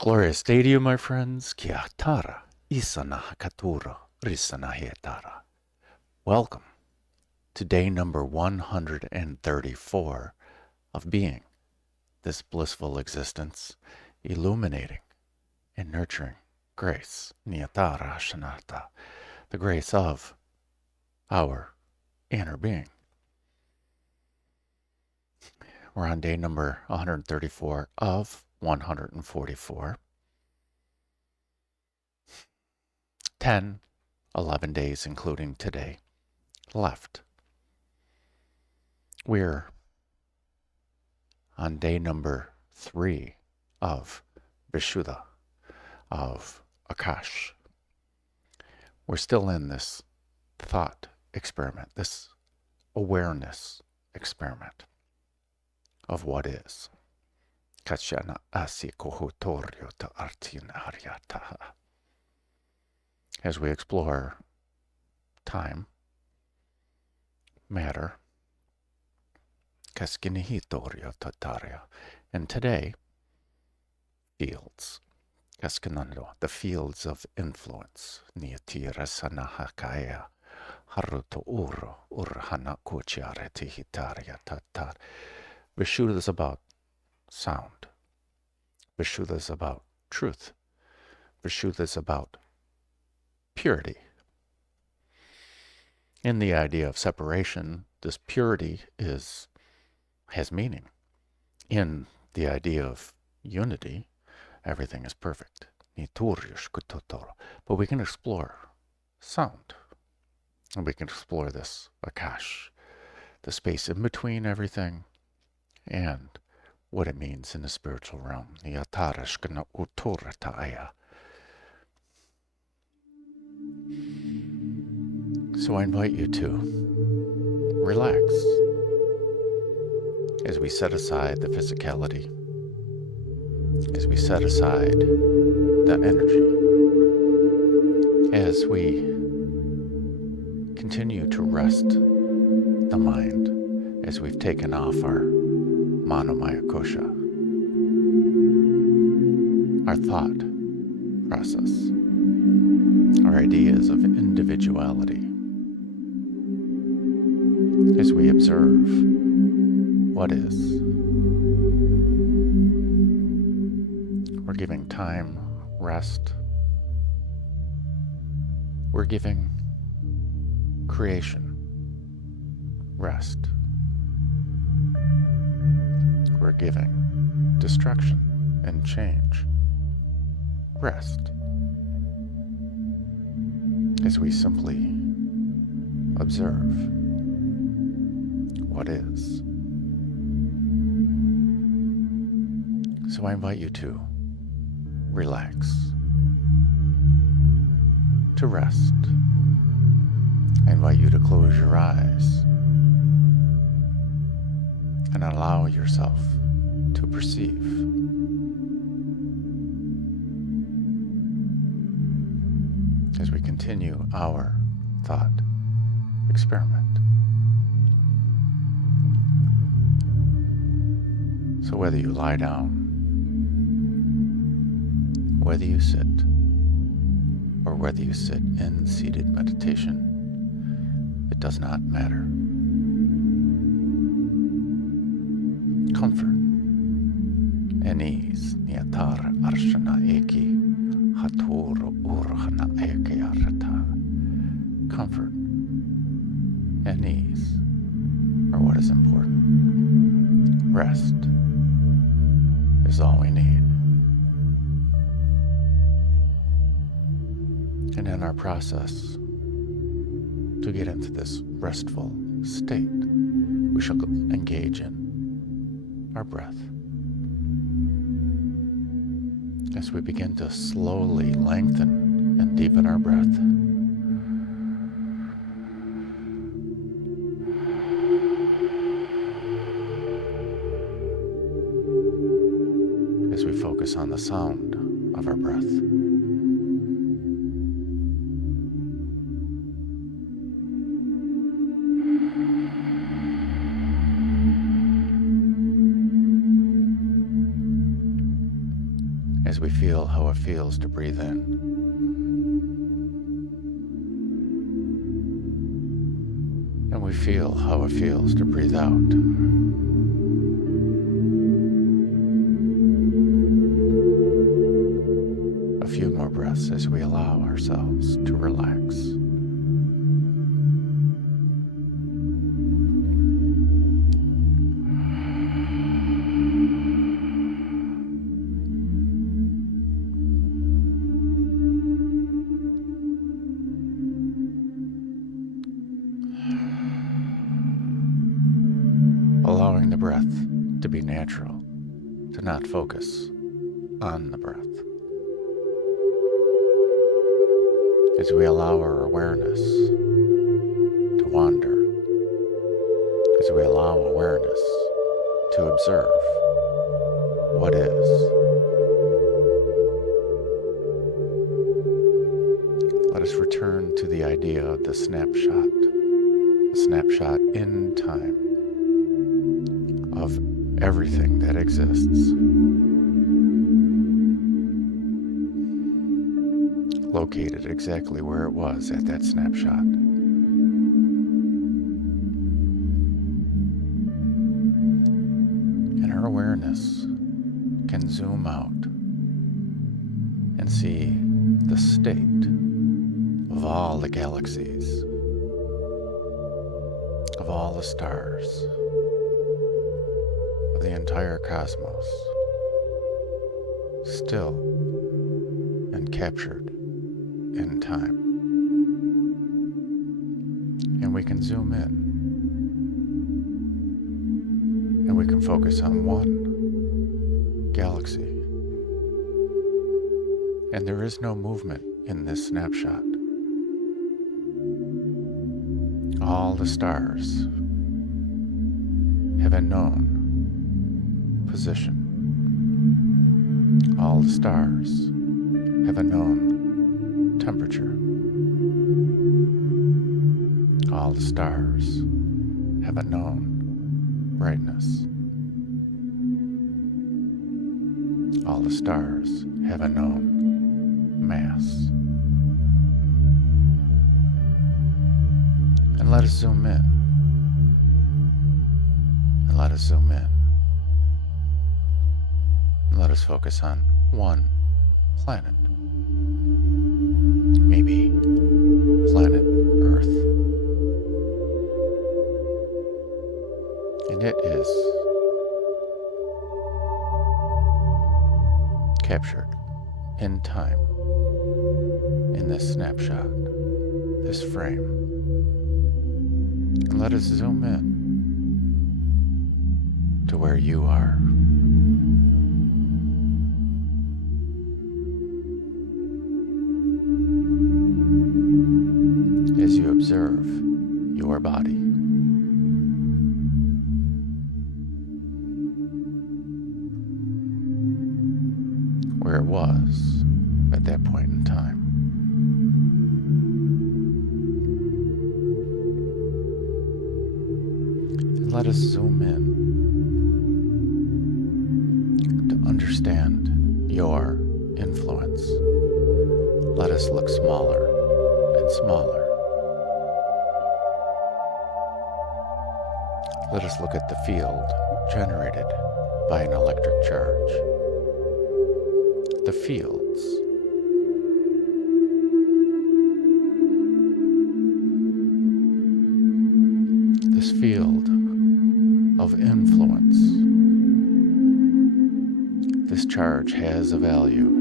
Glorious day to you, my friends. Kia tara, isana katura, risana hietara. Welcome to day number 134 of being this blissful existence, illuminating and nurturing grace, niyatara shanata, the grace of our inner being. We're on day number 134 of 144. 11 days, including today, left. We're on day number 3 of Vishuddha, of Akash. We're still in this thought experiment, this awareness experiment of what is. Kachana asi kohutoryo ta artin haryataha. As we explore time, matter, kaskinihitorio tataria, and today, fields, kaskinando, the fields of influence, niyatira sanahakaya, haruto uro, urhana kuchiareti hitaria tatar. Vishuddha is about sound. Vishuddha is about truth. Vishuddha is about purity. In the idea of separation, this purity has meaning. In the idea of unity, everything is perfect. But we can explore sound. And we can explore this Akash, the space in between everything, and what it means in the spiritual realm. So I invite you to relax as we set aside the physicality, as we set aside the energy, as we continue to rest the mind, as we've taken off our manomaya kosha, our thought process, our ideas of individuality, as we observe what is. We're giving time, rest. We're giving creation rest. We're giving destruction and change rest. As we simply observe what is. So I invite you to relax, to rest. I invite you to close your eyes and allow yourself to perceive. As we continue our thought experiment. So whether you lie down, whether you sit, or whether you sit in seated meditation, it does not matter. Comfort and ease. Niyatara arshana eki haturo urhana eki arata. Comfort and ease are what is important. Rest is all we need. And in our process to get into this restful state, we shall engage in our breath. As we begin to slowly lengthen and deepen our breath, as we focus on the sound of our breath. as we feel how it feels to breathe in. And we feel how it feels to breathe out. A few more breaths as we allow ourselves to relax. Allowing the breath to be natural, to not focus on the breath. As we allow our awareness to wander, as we allow awareness to observe what is, let us return to the idea of the snapshot in time of everything that exists, located exactly where it was at that snapshot. And our awareness can zoom out and see the state of all the galaxies, of all the stars, of the entire cosmos, still and captured in time. And we can zoom in, and we can focus on one galaxy. And there is no movement in this snapshot. All the stars have a known position. All the stars have a known temperature. All the stars have a known brightness. All the stars have a known mass. And let us zoom in. And let us zoom in. And let us focus on one planet. Maybe planet Earth. And it is captured in time, in this snapshot, this frame. And let us zoom in to where you are. As you observe your body. Where it was at that point in time. And let us zoom in to understand your influence. Let us look smaller and smaller. Let us look at the field generated by an electric charge. The fields. This field of influence. This charge has a value.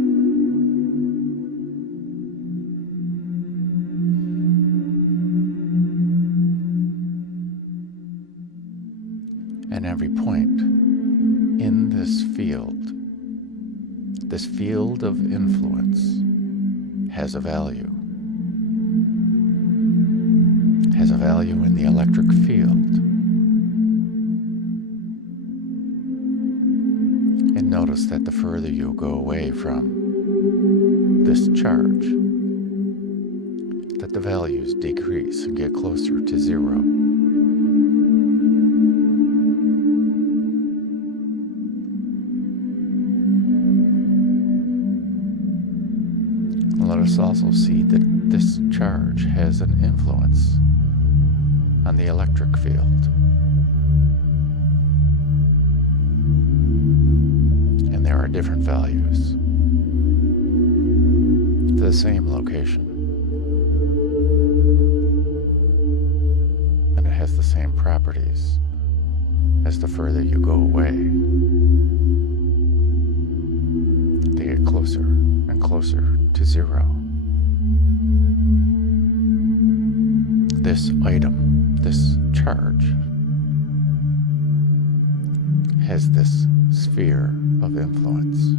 And every point in this field of influence has a value. Has a value in the electric field. And notice that the further you go away from this charge, that the values decrease and get closer to zero. let us also see that this charge has an influence on the electric field. And there are different values for the same location. And it has the same properties as the further you go away. They get closer and closer to zero. This item, this charge, has this sphere of influence.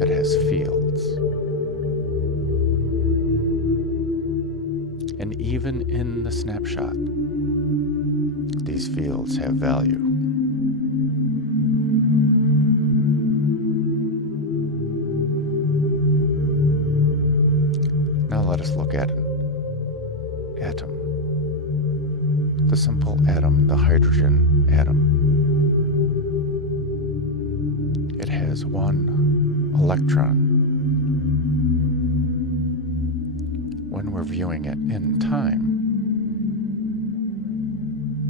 It has fields. And even in the snapshot, these fields have value. Now let us look at an atom. The simple atom, the hydrogen atom. It has one electron. When we're viewing it in time,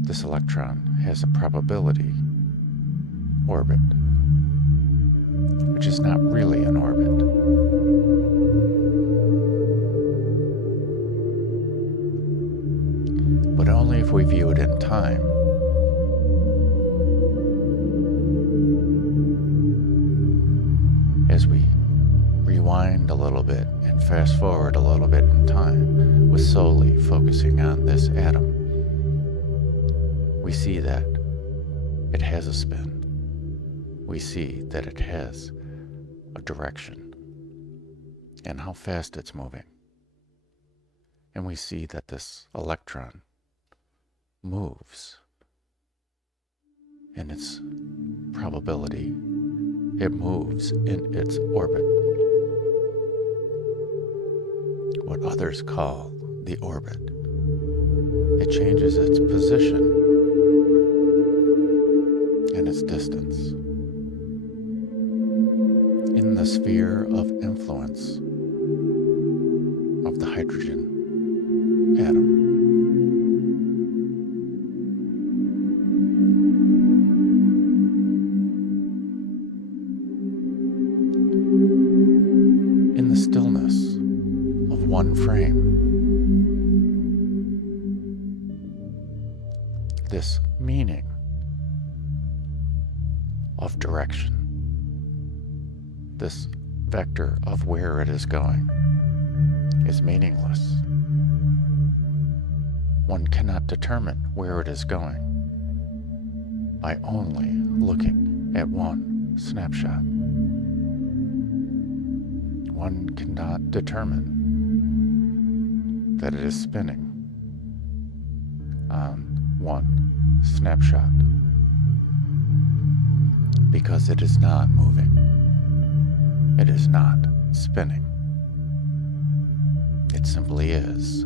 this electron has a probability orbit, which is not really an orbit. But only if we view it in time. As we rewind a little bit and fast forward a little bit in time, with solely focusing on this atom, we see that it has a spin. We see that it has a direction and how fast it's moving. And we see that this electron moves in its probability. It moves in its orbit, what others call the orbit. It changes its position and its distance in the sphere of influence of the hydrogen atom. In the stillness of one frame, this meaning of direction, this vector of where it is going, is meaningless. One cannot determine where it is going by only looking at one snapshot. One cannot determine that it is spinning on one snapshot because it is not moving. It is not spinning. It simply is.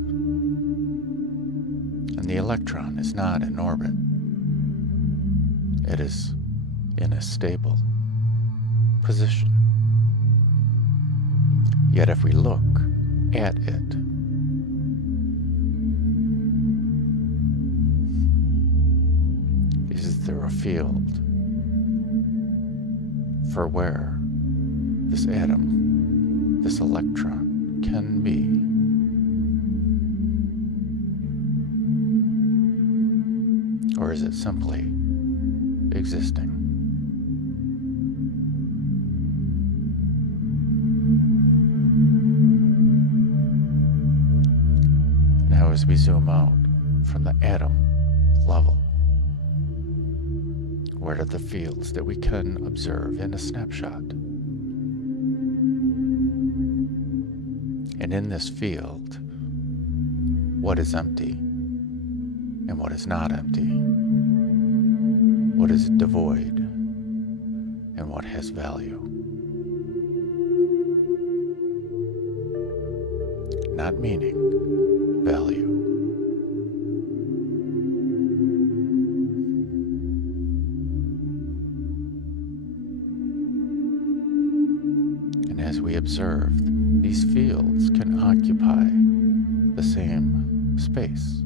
And the electron is not in orbit. It is in a stable position. Yet if we look at it, is there a field for where this atom, this electron, can be? Or is it simply existing? Now as we zoom out from the atom level, what are the fields that we can observe in a snapshot? And in this field, what is empty and what is not empty? What is devoid and what has value? Not meaning, value. as we observe, these fields can occupy the same space.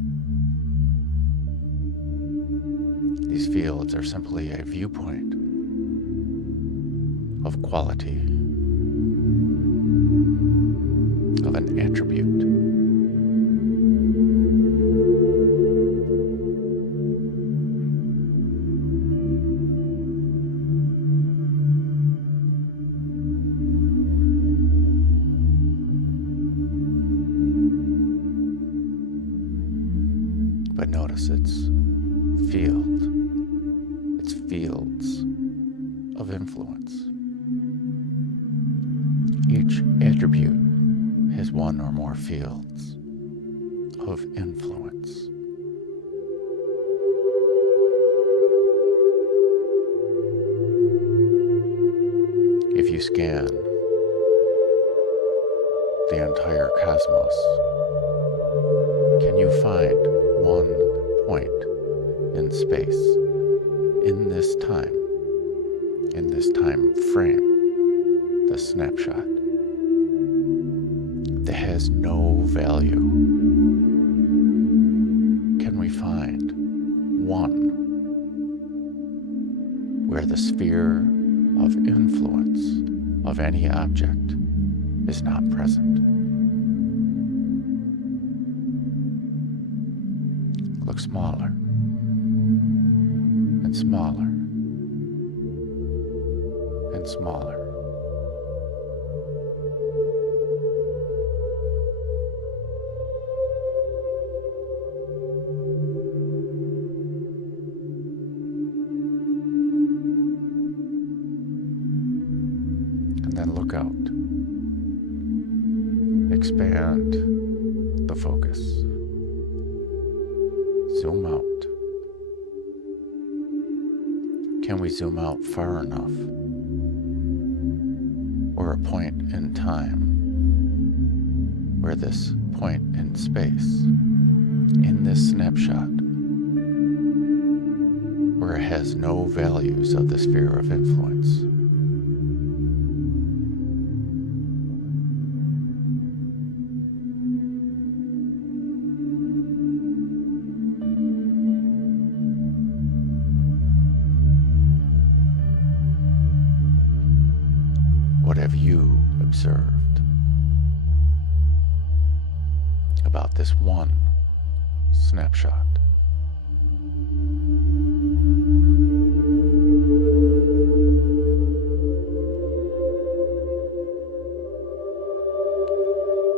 These fields are simply a viewpoint of quality, of an attribute. But notice its field, its fields of influence. Each attribute has one or more fields of influence. If you scan the entire cosmos, can you find one point in space, in this time frame, the snapshot, that has no value? Can we find one where the sphere of influence of any object is not present? Look smaller and smaller and smaller. And then look out. Expand the focus. Zoom out. Can we zoom out far enough, or a point in time where this point in space, in this snapshot, where it has no values of the sphere of influence? What have you observed about this one snapshot?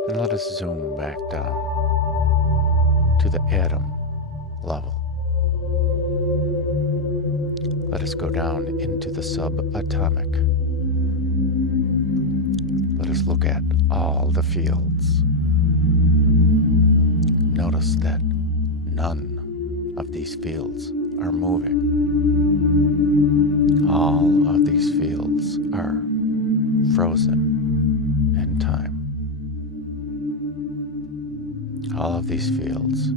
And let us zoom back down to the atom level. Let us go down into the subatomic. Let us look at all the fields. Notice that none of these fields are moving. All of these fields are frozen in time. All of these fields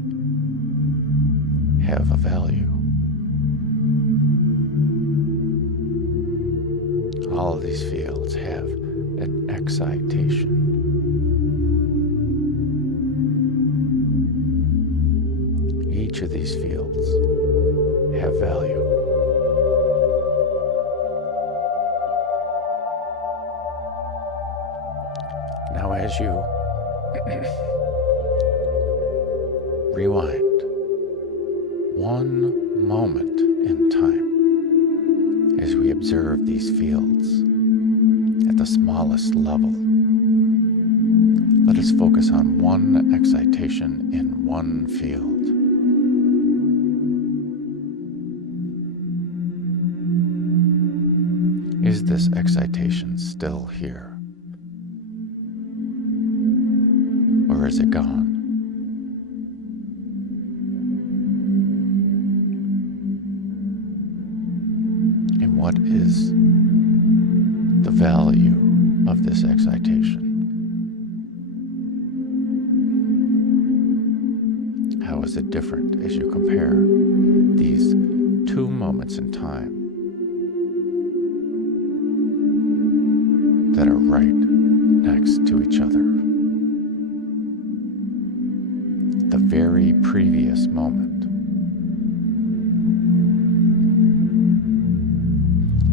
have a value. All of these fields have an excitation. Each of these fields have value. Now as you rewind one moment in time, as we observe these fields at the smallest level, let us focus on one excitation in one field. Is this excitation still here? Or is it gone? And what is the value of this excitation? How is it different as you compare these two moments in time that are right next to each other. The very previous moment.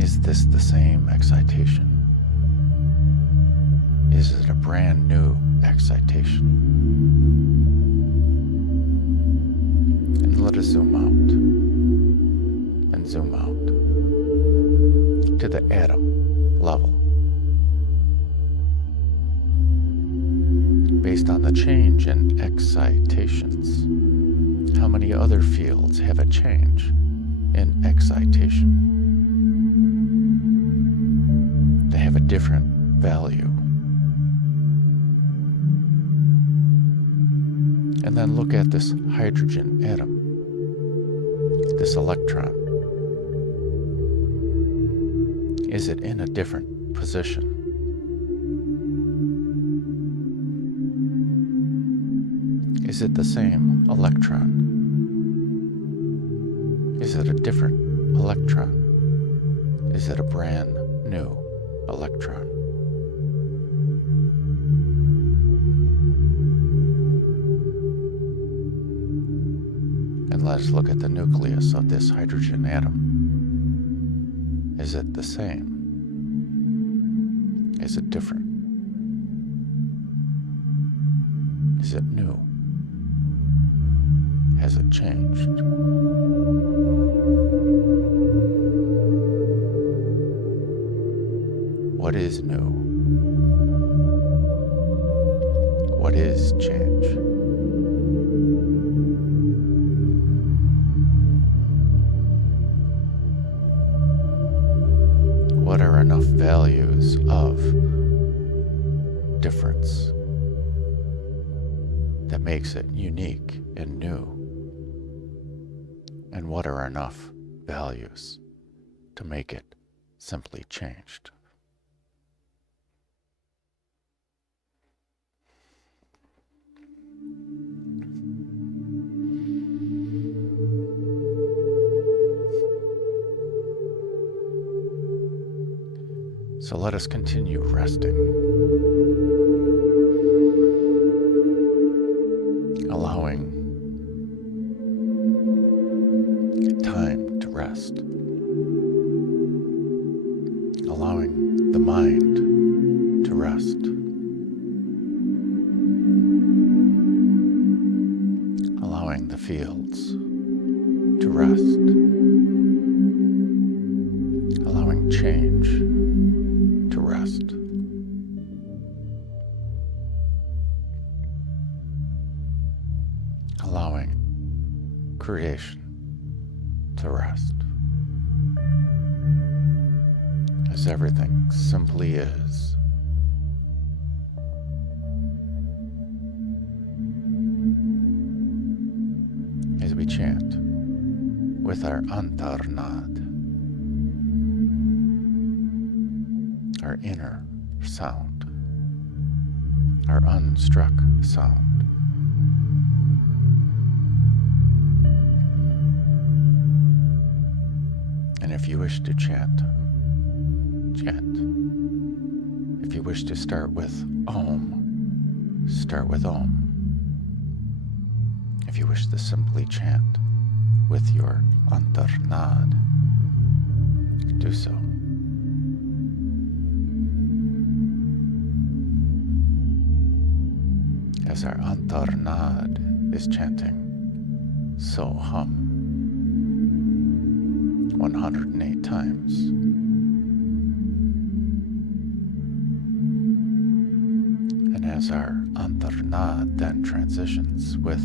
Is this the same excitation? Is it a brand new excitation? And let us zoom out and zoom out to the atom level. Based on the change in excitations, how many other fields have a change in excitation? They have a different value. And then look at this hydrogen atom, this electron. Is it in a different position? Is it the same electron? Is it a different electron? Is it a brand new electron? And let's look at the nucleus of this hydrogen atom. Is it the same? Is it different? Is it new? Has it changed? What is new? What is change? What are enough values of difference that makes it unique and new? And what are enough values to make it simply changed? So let us continue resting, allowing time to rest, allowing the mind to rest, allowing the fields to rest, allowing change to rest. Allowing creation to rest. As everything simply is. As we chant with our antarnad, our inner sound, our unstruck sound. And if you wish to chant, chant. If you wish to start with Om, start with Om. If you wish to simply chant with your antarnad, do so. As our antarnad is chanting, so hum 108 times. And as our antarnad then transitions with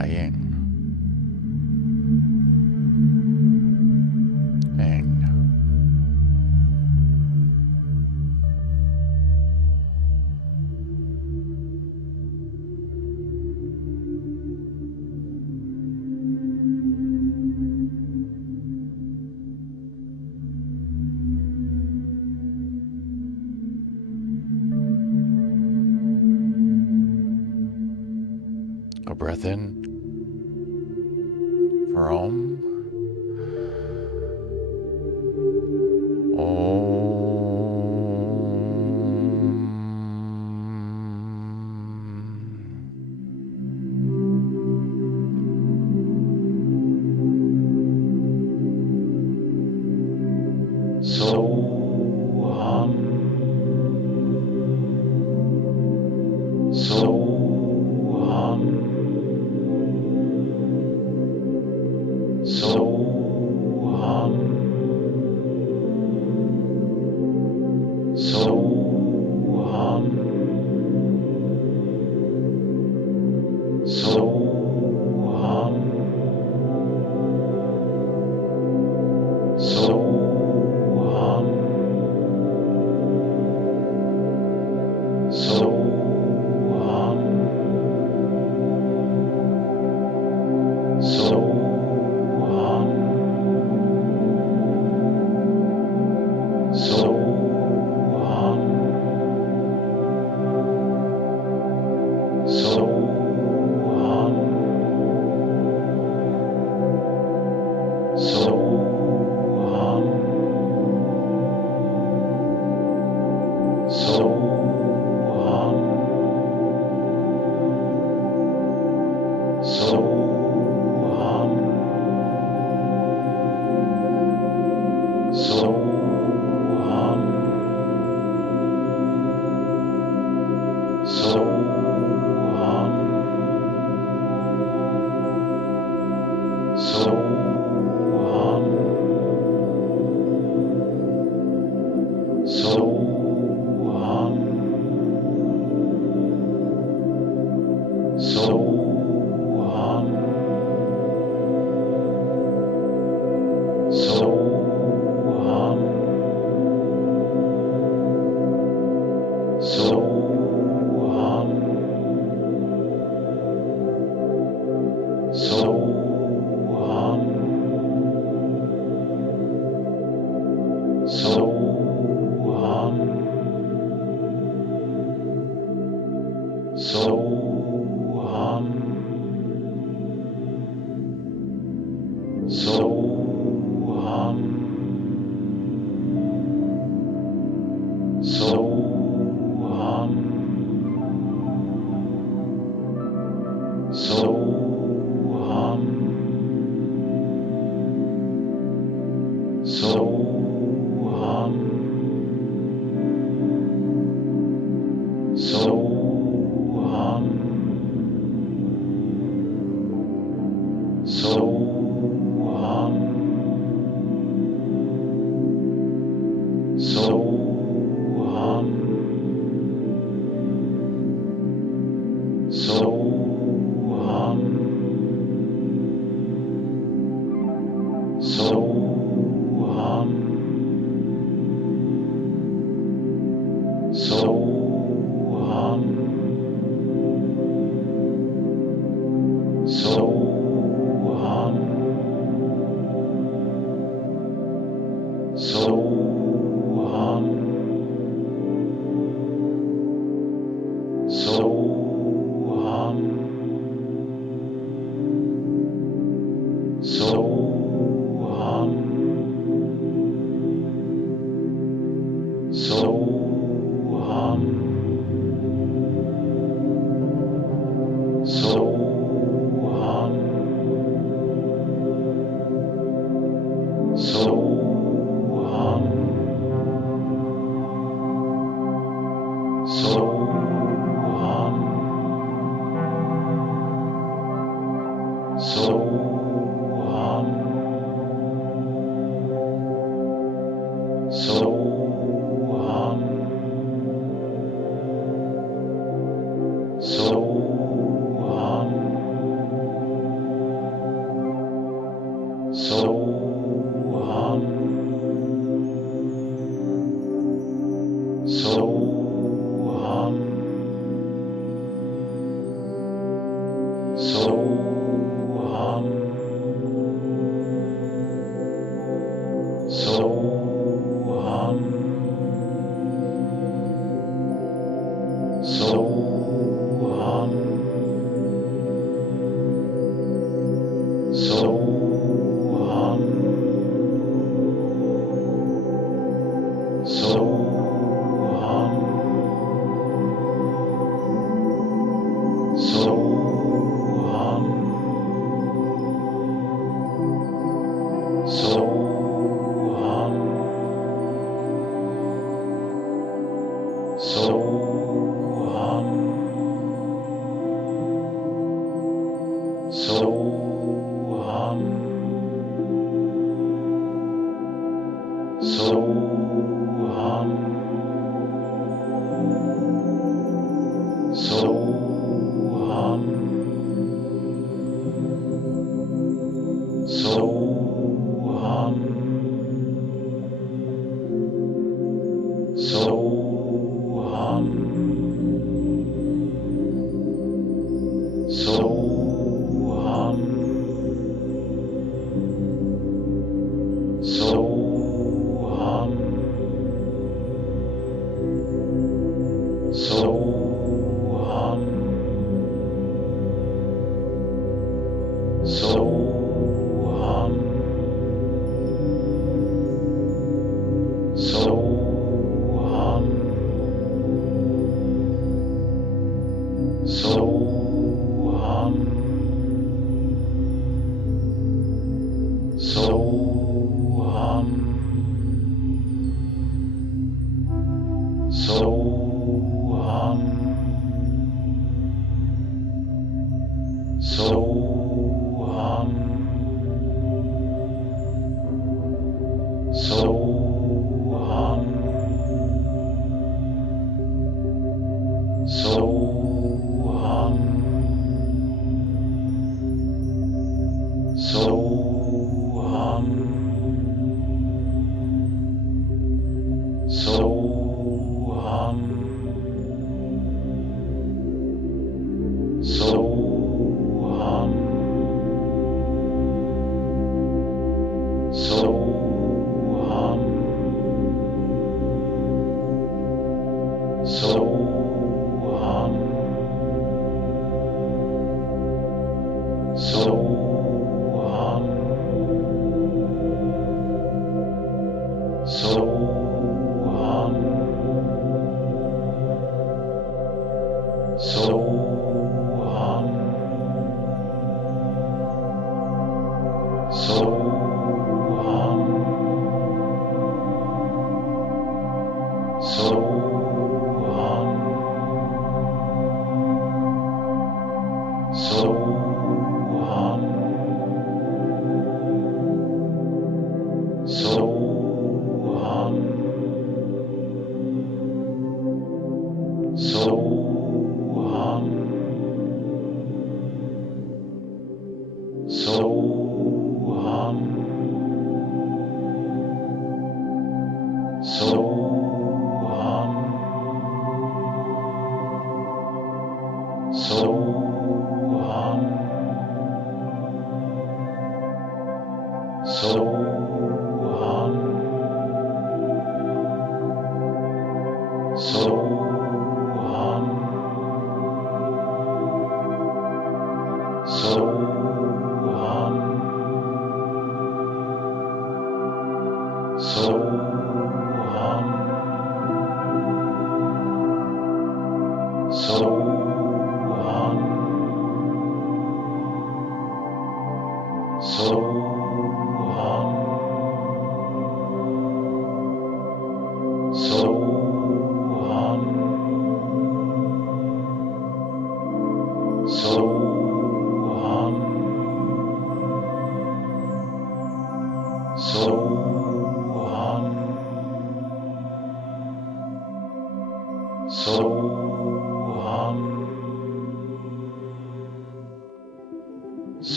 aying, ing, a breath in for Om. Om.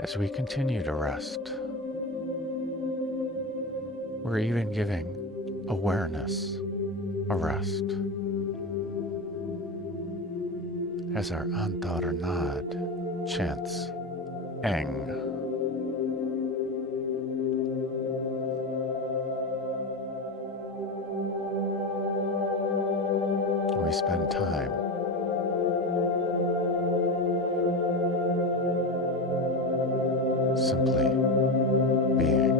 As we continue to rest, we're even giving awareness a rest. As our Antar Nad chants Eng, we spend time simply being.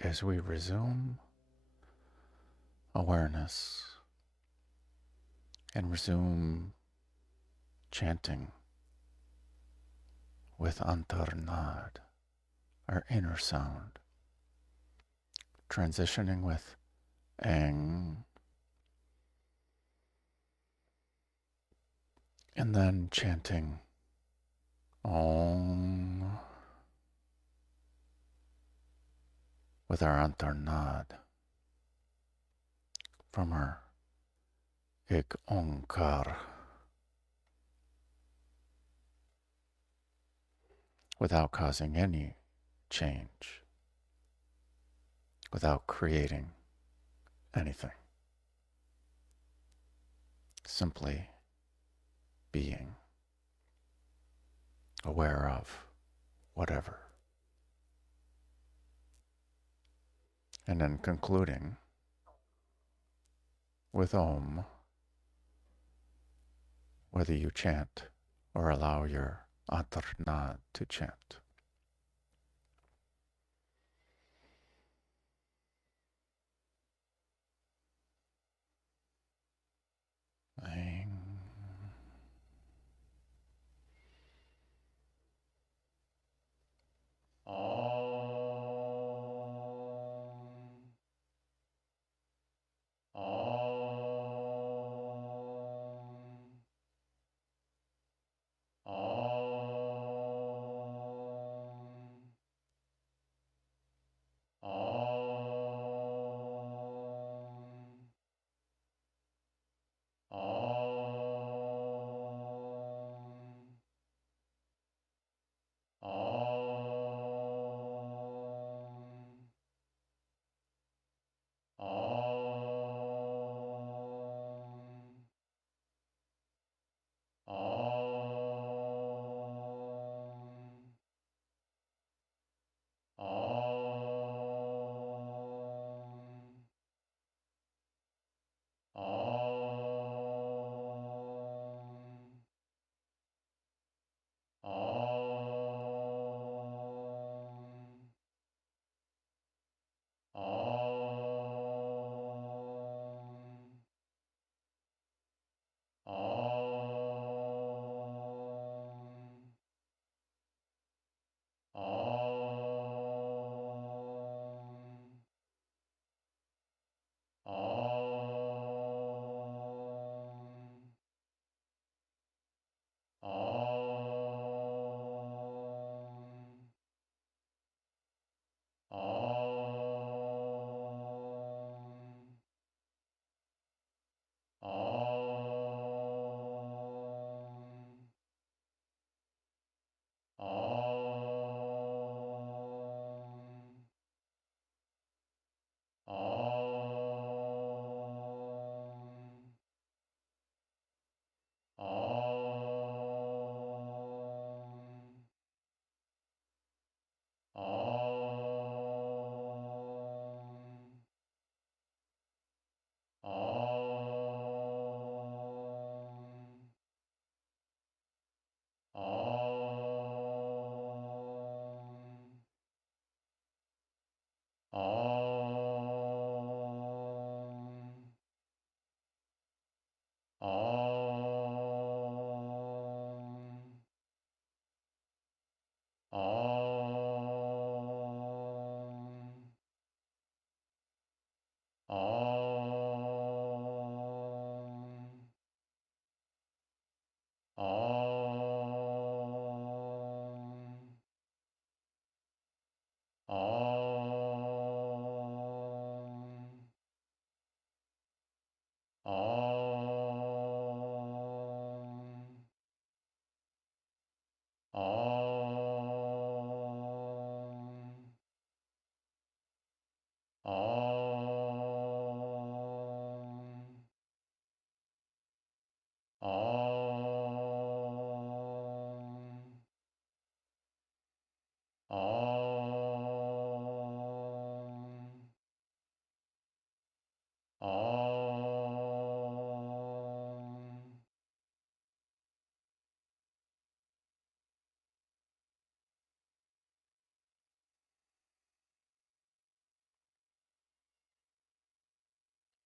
as we resume awareness and resume chanting with antarnad, our inner sound, transitioning with ang, and then chanting om with our antarnad from our ik onkar, without causing any change, without creating anything, simply being aware of whatever. And then concluding with Om, whether you chant or allow your antarnad to chant. Aing.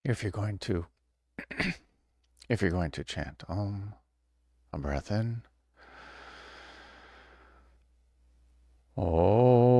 If you're going to if you're going to chant Om, a breath in, Om.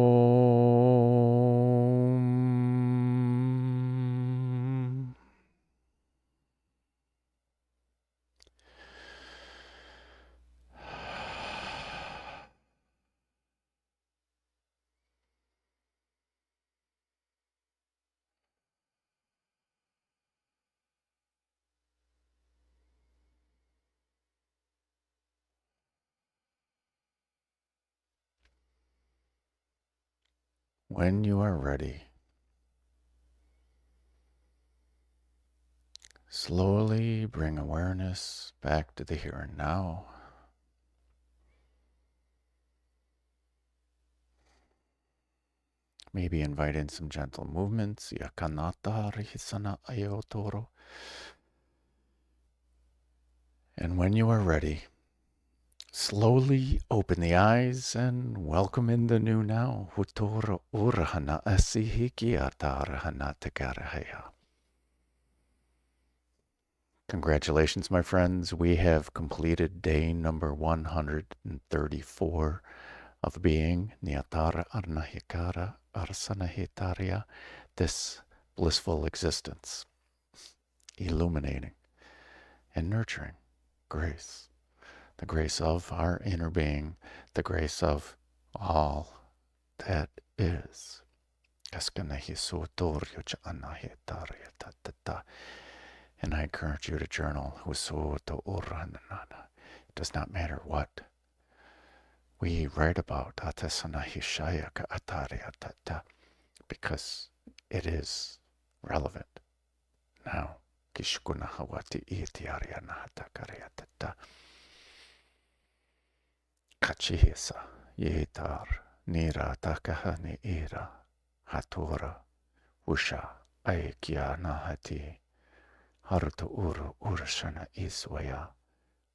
When you are ready, slowly bring awareness back to the here and now. Maybe invite in some gentle movements. Yakanata rihisana ayotoro. And when you are ready, slowly open the eyes and welcome in the new now. Hutoro urahana asihiki atarahana tekarahaya. Congratulations, my friends. We have completed day number 134 of being Nyatara Arnahikara Arsanahitaria, this blissful existence, illuminating and nurturing grace, the grace of our inner being, the grace of all that is. And I encourage you to journal. It does not matter what we write about, because it is relevant now. Kachihisa yetar nira takahani ira hatura usha aikya nahati haruta uru urashana iswaya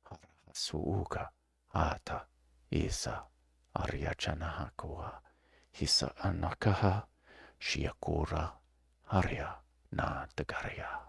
harasuuga ata isa aryachanahakua hisa anakaha shiakura arya na dagarya.